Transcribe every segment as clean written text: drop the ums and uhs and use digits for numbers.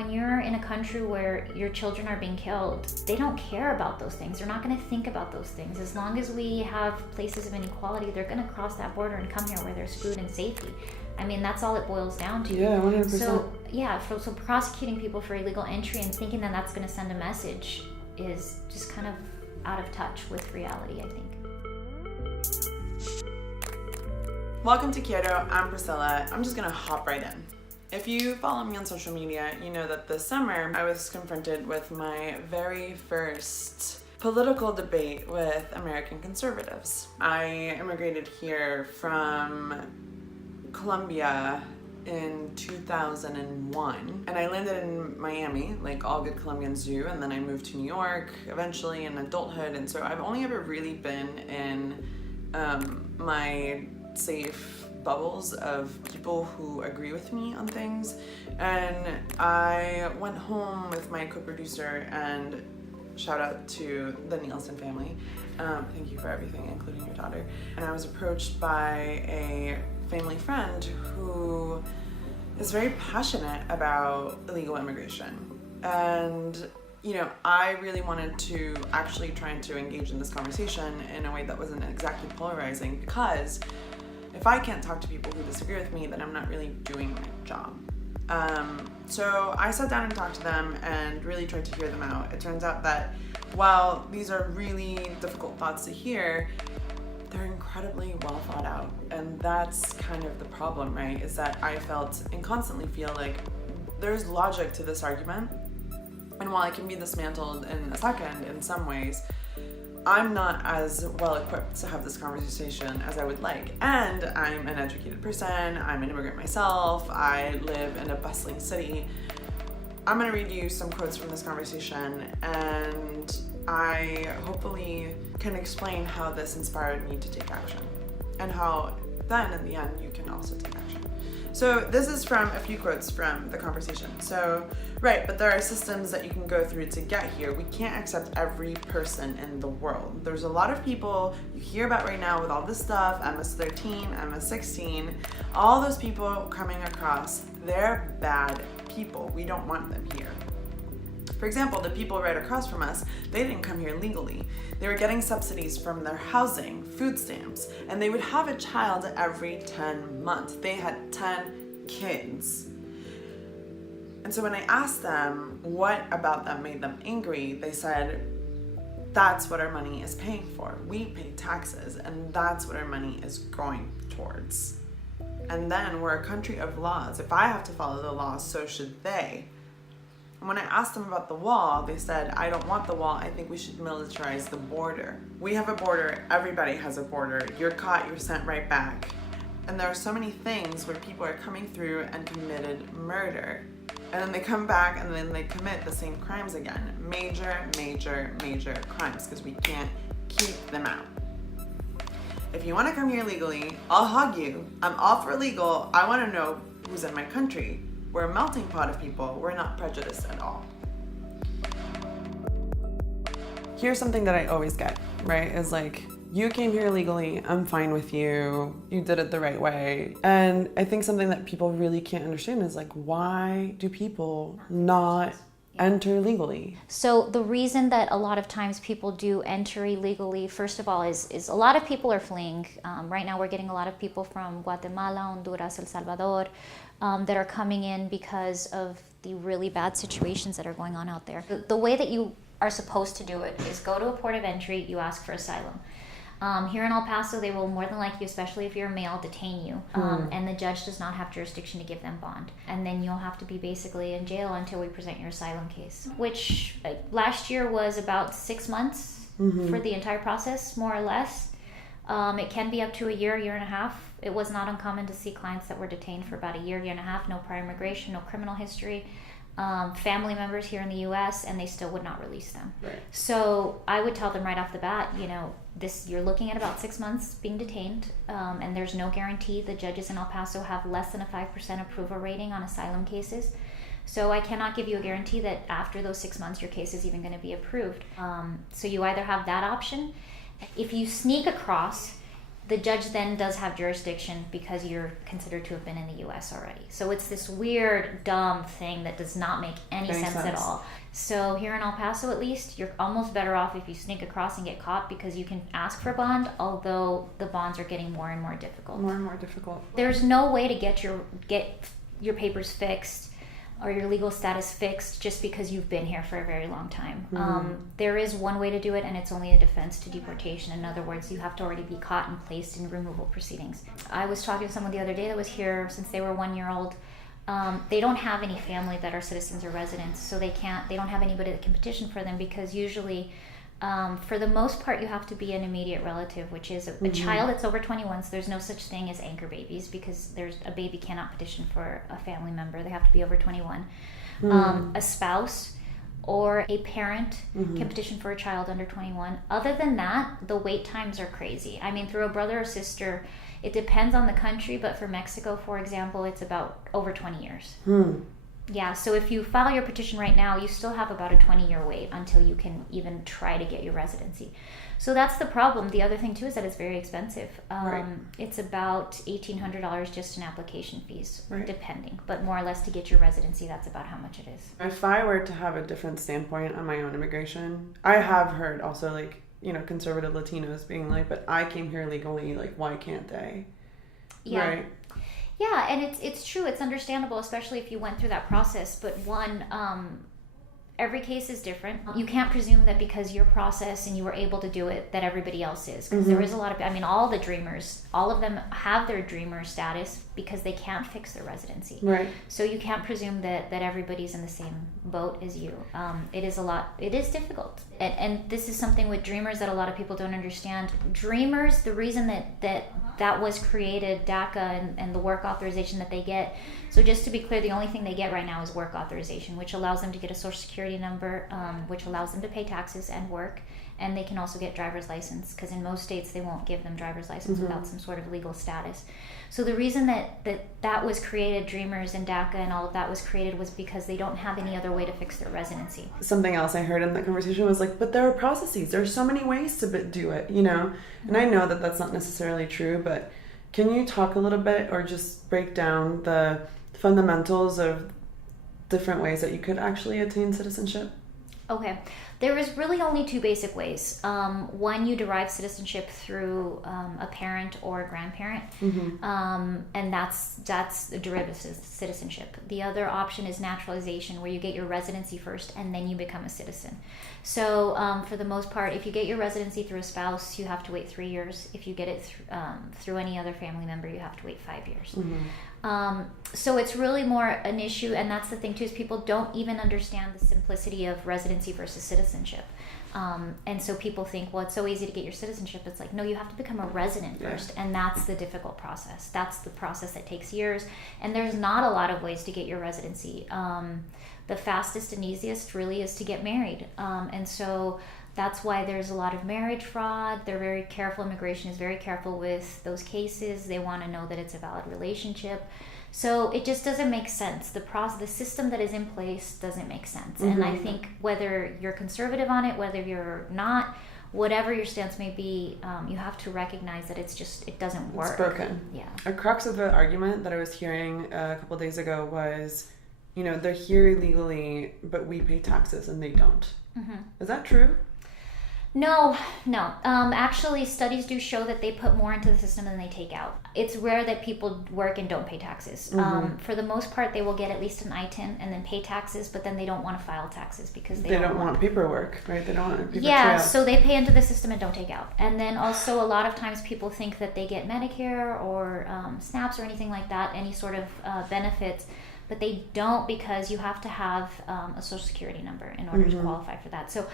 When you're in a country where your children are being killed, they don't care about those things. They're not going to think about those things. As long as we have places of inequality, they're going to cross that border and come here where there's food and safety. I mean, that's all it boils down to. Yeah, 100%. So prosecuting people for illegal entry and thinking that that's going to send a message is just kind of out of touch with reality, I think. Welcome to QUIERO. I'm Priscilla. I'm just gonna hop right in. If you follow me on social media, you know that this summer I was confronted with my very first political debate with American conservatives. I immigrated here from Colombia in 2001, and I landed in Miami like all good Colombians do, and then I moved to New York eventually in adulthood, and so I've only ever really been in my safe bubbles of people who agree with me on things. And I went home with my co-producer, and shout out to the Nielsen family. Thank you for everything, including your daughter. And I was approached by a family friend who is very passionate about illegal immigration. And I really wanted to actually try to engage in this conversation in a way that wasn't exactly polarizing, because if I can't talk to people who disagree with me, then I'm not really doing my job. So I sat down and talked to them and really tried to hear them out. It turns out that while these are really difficult thoughts to hear, they're incredibly well thought out. And that's kind of the problem, right? Is that I felt and constantly feel like there's logic to this argument. And while it can be dismantled in a second in some ways, I'm not as well equipped to have this conversation as I would like. And I'm an educated person, I'm an immigrant myself, I live in a bustling city. I'm gonna read you some quotes from this conversation, and I hopefully can explain how this inspired me to take action, and how then in the end you can also take action. So this is from a few quotes from the conversation. So, right, but there are systems that you can go through to get here. We can't accept every person in the world. There's a lot of people you hear about right now with all this stuff, MS-13, MS-16, all those people coming across, they're bad people. We don't want them here. For example, the people right across from us, they didn't come here legally. They were getting subsidies from their housing, food stamps, and they would have a child every 10 months. They had 10 kids. And so when I asked them what about that made them angry, they said, that's what our money is paying for. We pay taxes, and that's what our money is going towards. And then we're a country of laws. If I have to follow the laws, so should they. When I asked them about the wall, they said, I don't want the wall, I think we should militarize the border. We have a border, everybody has a border. You're caught, you're sent right back. And there are so many things where people are coming through and committed murder. And then they come back and then they commit the same crimes again. Major, major, major crimes, because we can't keep them out. If you want to come here legally, I'll hug you. I'm all for legal. I want to know who's in my country. We're a melting pot of people. We're not prejudiced at all. Here's something that I always get, right? Is like, you came here legally, I'm fine with you, you did it the right way. And I think something that people really can't understand is like, why do people not enter legally? So the reason that a lot of times people do enter illegally, first of all, is a lot of people are fleeing. Right now we're getting a lot of people from Guatemala, Honduras, El Salvador, that are coming in because of the really bad situations that are going on out there. The way that you are supposed to do it is go to a port of entry, you ask for asylum. Here in El Paso, they will more than likely, especially if you're a male, detain you. And the judge does not have jurisdiction to give them bond. And then you'll have to be basically in jail until we present your asylum case, which last year was about 6 months for the entire process, more or less. It can be up to a year and a half. It was not uncommon to see clients that were detained for about a year and a half, no prior immigration, no criminal history, family members here in the U.S., and they still would not release them. Right. So I would tell them right off the bat, you're looking at about 6 months being detained, and there's no guarantee. The judges in El Paso have less than a 5% approval rating on asylum cases. So I cannot give you a guarantee that after those 6 months your case is even going to be approved. So you either have that option. If you sneak across the judge then does have jurisdiction because you're considered to have been in the U.S. already. So it's this weird, dumb thing that does not make any sense at all. So here in El Paso, at least, you're almost better off if you sneak across and get caught, because you can ask for bond, although the bonds are getting more and more difficult. More and more difficult. There's no way to get your papers fixed or your legal status fixed just because you've been here for a very long time. There is one way to do it, and it's only a defense to deportation. In other words, you have to already be caught and placed in removal proceedings. I was talking to someone the other day that was here since they were 1 year old. They don't have any family that are citizens or residents, so they don't have anybody that can petition for them, because usually, for the most part, you have to be an immediate relative, which is a child that's over 21. So there's no such thing as anchor babies, because a baby cannot petition for a family member. They have to be over 21. A spouse or a parent can petition for a child under 21. Other than that, the wait times are crazy. I mean, through a brother or sister, it depends on the country, but for Mexico, for example, it's about over 20 years. Yeah, so if you file your petition right now, you still have about a 20-year wait until you can even try to get your residency. So that's the problem. The other thing, too, is that it's very expensive. It's about $1,800 just in application fees, depending. But more or less to get your residency, that's about how much it is. If I were to have a different standpoint on my own immigration, I have heard also, like, conservative Latinos being like, but I came here legally, like, why can't they? Yeah. Right? Yeah, and it's true. It's understandable, especially if you went through that process. But one, every case is different. You can't presume that because your process and you were able to do it, that everybody else is. Because there is a lot of, all the dreamers, all of them have their dreamer status because they can't fix their residency. Right. So you can't presume that everybody's in the same boat as you. It is difficult. And this is something with dreamers that a lot of people don't understand. Dreamers, the reason that was created, DACA and the work authorization that they get. So just to be clear, the only thing they get right now is work authorization, which allows them to get a social security number, which allows them to pay taxes and work. And they can also get driver's license, because in most states they won't give them driver's license without some sort of legal status. So the reason that was created, Dreamers and DACA and all of that was created, was because they don't have any other way to fix their residency. Something else I heard in that conversation was like, but there are processes. There's so many ways to do it, And I know that that's not necessarily true, but can you talk a little bit or just break down the fundamentals of different ways that you could actually attain citizenship? Okay. There is really only two basic ways. One, you derive citizenship through a parent or a grandparent, and that's a derivative citizenship. The other option is naturalization, where you get your residency first and then you become a citizen. So for the most part, if you get your residency through a spouse, you have to wait 3 years. If you get it through any other family member, you have to wait 5 years. So it's really more an issue, and that's the thing too, is people don't even understand the simplicity of residency versus citizenship. And so people think, well, it's so easy to get your citizenship. It's like, no, you have to become a resident first, and that's the difficult process. That's the process that takes years, and there's not a lot of ways to get your residency. The fastest and easiest really is to get married, and so that's why there's a lot of marriage fraud. They're very careful. Immigration is very careful with those cases. They want to know that it's a valid relationship. So it just doesn't make sense. The system that is in place doesn't make sense. And I think whether you're conservative on it, whether you're not, whatever your stance may be, you have to recognize that it doesn't work. It's broken. Yeah. A crux of the argument that I was hearing a couple days ago was, they're here illegally, but we pay taxes and they don't. Is that true? No. Actually, studies do show that they put more into the system than they take out. It's rare that people work and don't pay taxes. For the most part, they will get at least an I-10 and then pay taxes, but then they don't want to file taxes because they don't want paperwork, right? They don't want paper trail. So they pay into the system and don't take out. And then also a lot of times people think that they get Medicare or SNAPs or anything like that, any sort of benefits, but they don't, because you have to have a social security number in order to qualify for that. So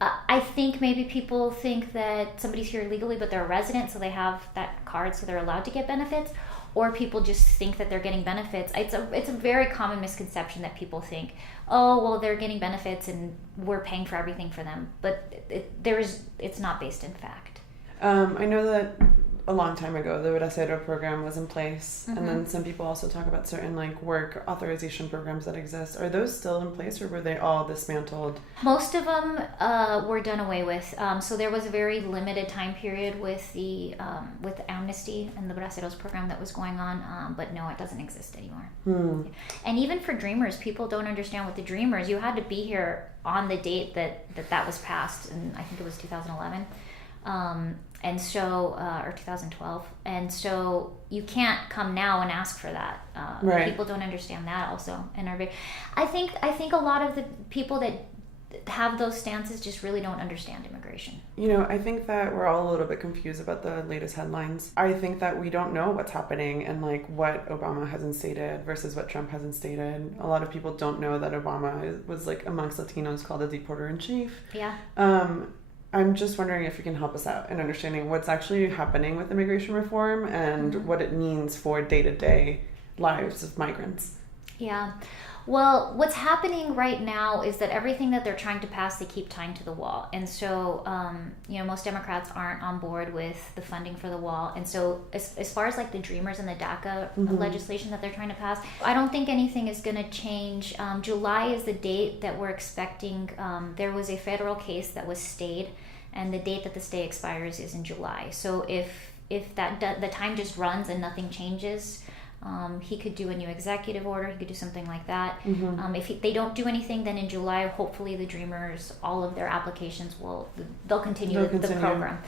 I think maybe people think that somebody's here legally, but they're a resident, so they have that card, so they're allowed to get benefits. Or people just think that they're getting benefits. It's a very common misconception that people think, oh, well, they're getting benefits and we're paying for everything for them. But it's not based in fact. I know that a long time ago, the Bracero program was in place. Mm-hmm. And then some people also talk about certain like work authorization programs that exist. Are those still in place, or were they all dismantled? Most of them were done away with. So there was a very limited time period with the amnesty and the Braceros program that was going on, but no, it doesn't exist anymore. And even for Dreamers, people don't understand what the Dreamers, you had to be here on the date that was passed, and I think it was 2011. And so, or 2012, and so you can't come now and ask for that. Right. People don't understand that also, and I think a lot of the people that have those stances just really don't understand immigration. You know, I think that we're all a little bit confused about the latest headlines. I think that we don't know what's happening and like what Obama has instated versus what Trump has instated. A lot of people don't know that Obama was like amongst Latinos called a deporter-in-chief. Yeah. I'm just wondering if you can help us out in understanding what's actually happening with immigration reform and what it means for day-to-day lives of migrants. Yeah. Well, what's happening right now is that everything that they're trying to pass, they keep tying to the wall. And so, most Democrats aren't on board with the funding for the wall. And so as far as like the Dreamers and the DACA legislation that they're trying to pass, I don't think anything is going to change. July is the date that we're expecting. There was a federal case that was stayed, and the date that the stay expires is in July. So if the time just runs and nothing changes, he could do a new executive order. He could do something like that. If they don't do anything, then in July, hopefully the Dreamers, all of their applications they'll continue the program.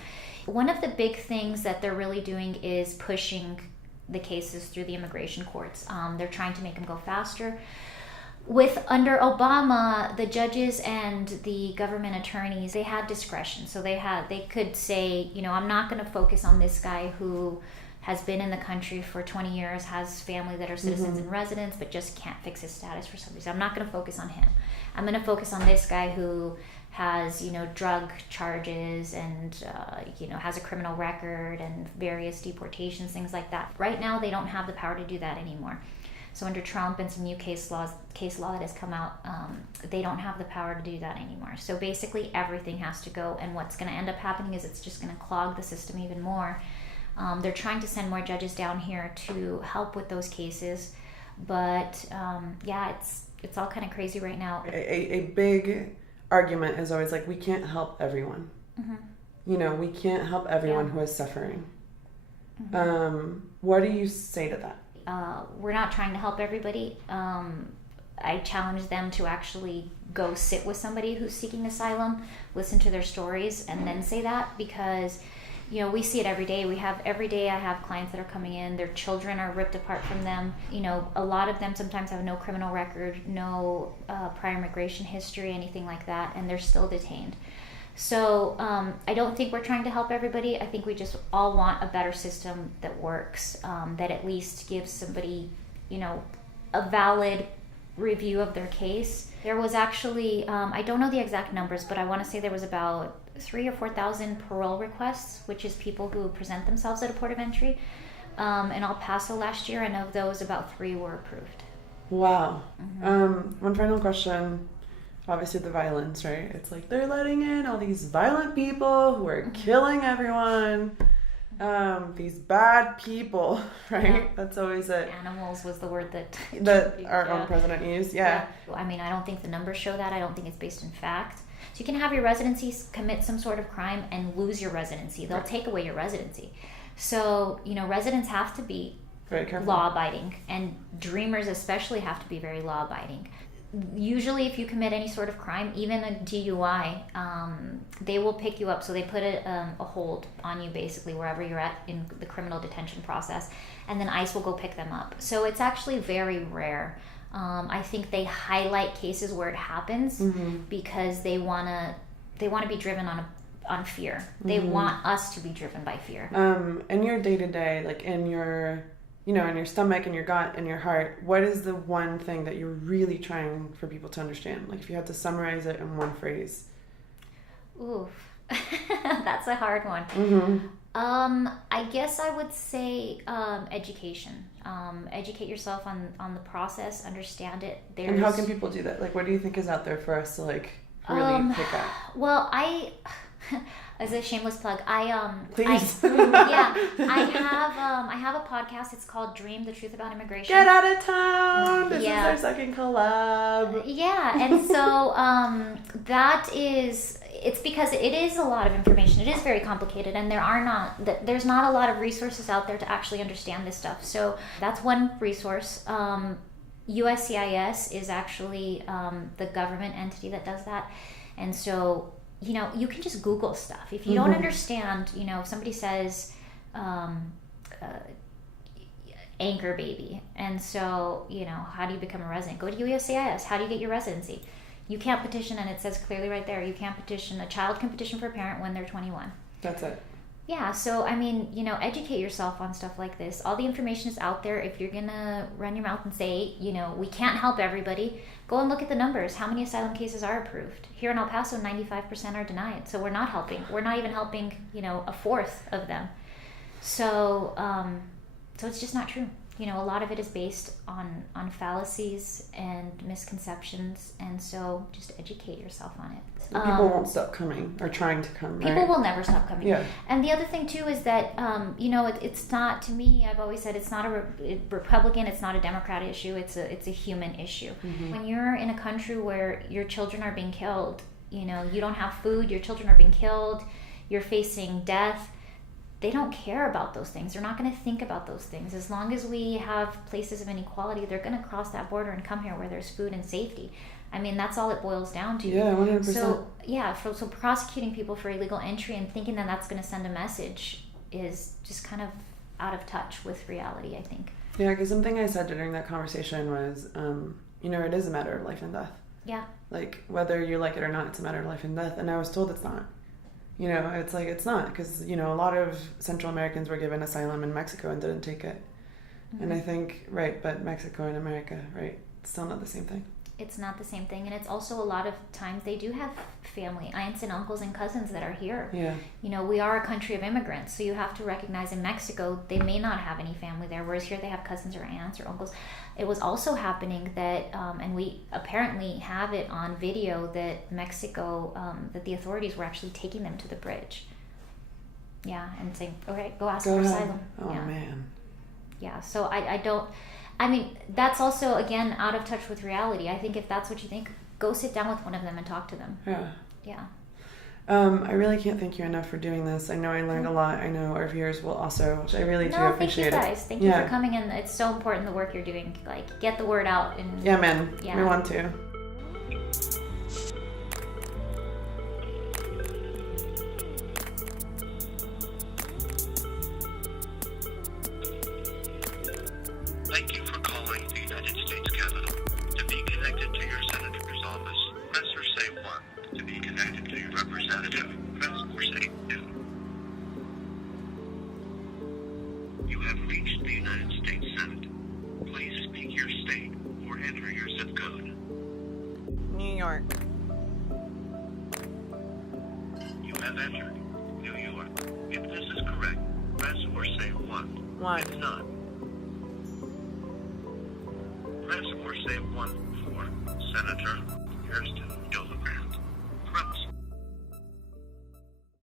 One of the big things that they're really doing is pushing the cases through the immigration courts. They're trying to make them go faster. Under Obama, the judges and the government attorneys, they had discretion. So they could say, I'm not going to focus on this guy who has been in the country for 20 years, has family that are citizens and residents, but just can't fix his status for some reason. I'm not going to focus on him. I'm going to focus on this guy who has, drug charges and, has a criminal record and various deportations, things like that. Right now, they don't have the power to do that anymore. So under Trump and some new case law that has come out, they don't have the power to do that anymore. So basically, everything has to go, and what's going to end up happening is it's just going to clog the system even more. They're trying to send more judges down here to help with those cases, but it's all kind of crazy right now. A big argument is always like, we can't help everyone. We can't help everyone who is suffering. What do you say to that? We're not trying to help everybody. I challenge them to actually go sit with somebody who's seeking asylum, listen to their stories, and then say that, because we see it every day. Every day I have clients that are coming in, their children are ripped apart from them. A lot of them sometimes have no criminal record, no prior immigration history, anything like that, and they're still detained. So I don't think we're trying to help everybody. I think we just all want a better system that works, that at least gives somebody, a valid review of their case. There was actually, I don't know the exact numbers, but I want to say there was about 3,000 or 4,000 parole requests, which is people who present themselves at a port of entry, in El Paso last year, and of those, about 3 were approved. Wow. One final question. Obviously the violence, right? It's like they're letting in all these violent people who are killing everyone. These bad people, right? Yeah. That's always it. Animals was the word that our own president used. Yeah. I mean, I don't think the numbers show that. I don't think it's based in fact. So you can have your residency, commit some sort of crime, and lose your residency. They'll take away your residency. So, residents have to be very careful, law-abiding, and Dreamers especially have to be very law-abiding. Usually if you commit any sort of crime, even a DUI, they will pick you up. So they put a hold on you basically wherever you're at in the criminal detention process, and then ICE will go pick them up. So it's actually very rare. I think they highlight cases where it happens because they want to be driven on fear. They want us to be driven by fear. In your day-to-day, like in your in your stomach, in your gut, in your heart, what is the one thing that you're really trying for people to understand? Like if you had to summarize it in one phrase. Ooh, that's a hard one. I guess I would say education. Educate yourself on the process, understand it. And how can people do that? Like, what do you think is out there for us to really pick up? Well, as a shameless plug, I Please. I have a podcast. It's called Dream: The Truth About Immigration. Get out of town! This Yeah. is our second collab. Yeah, and so it's because it is a lot of information. It is very complicated, and there's not a lot of resources out there to actually understand this stuff. So that's one resource. USCIS is actually the government entity that does that, and so you can just Google stuff if you don't understand. If somebody says anchor baby, and so how do you become a resident? Go to USCIS. How do you get your residency? You can't petition, and it says clearly right there, you can't petition. A child can petition for a parent when they're 21. That's it. Yeah, so educate yourself on stuff like this. All the information is out there. If you're gonna run your mouth and say, we can't help everybody, go and look at the numbers. How many asylum cases are approved? Here in El Paso, 95% are denied. So we're not helping. We're not even helping, a fourth of them. So, so it's just not true. A lot of it is based on fallacies and misconceptions, and so just educate yourself on it. People won't stop coming or trying to come. People will never stop coming. Yeah. And the other thing too is that it's not, to me, I've always said it's not a Republican, it's not a Democrat issue. It's a human issue. Mm-hmm. When you're in a country where your children are being killed, you don't have food, your children are being killed, you're facing death. They don't care about those things. They're not going to think about those things. As long as we have places of inequality, they're going to cross that border and come here where there's food and safety. That's all it boils down to. Yeah, 100%. So prosecuting people for illegal entry and thinking that that's going to send a message is just kind of out of touch with reality, I think. Yeah, because something I said during that conversation was, it is a matter of life and death. Yeah. Like, whether you like it or not, it's a matter of life and death. And I was told it's not. It's like, it's not, because, a lot of Central Americans were given asylum in Mexico and didn't take it. Mm-hmm. And I think, right, but Mexico and America, right, it's still not the same thing. It's not the same thing, and it's also a lot of times they do have family, aunts and uncles and cousins that are here. Yeah. We are a country of immigrants, so you have to recognize in Mexico they may not have any family there, whereas here they have cousins or aunts or uncles. It was also happening that, and we apparently have it on video, that Mexico, that the authorities were actually taking them to the bridge. Yeah, and saying, okay, go ask for asylum. Oh, yeah. Man. Yeah, so I don't... that's also, again, out of touch with reality. I think if that's what you think, go sit down with one of them and talk to them. Yeah. Yeah. I really can't thank you enough for doing this. I know I learned a lot. I know our viewers will also, which I really do appreciate it. Thank you guys. Thank you for coming in. It's so important, the work you're doing. Like, get the word out. And yeah, man. Yeah. We want to. Thank you for calling the United States Capitol. To be connected to your senator's office, press or say 1. To be connected to your representative, press or say 2. You have reached the United States Senate. Please speak your state or enter your zip code. New York. You have entered New York. If this is correct, press or say 1. 1. If not, press or say 1 for Senator Kirsten.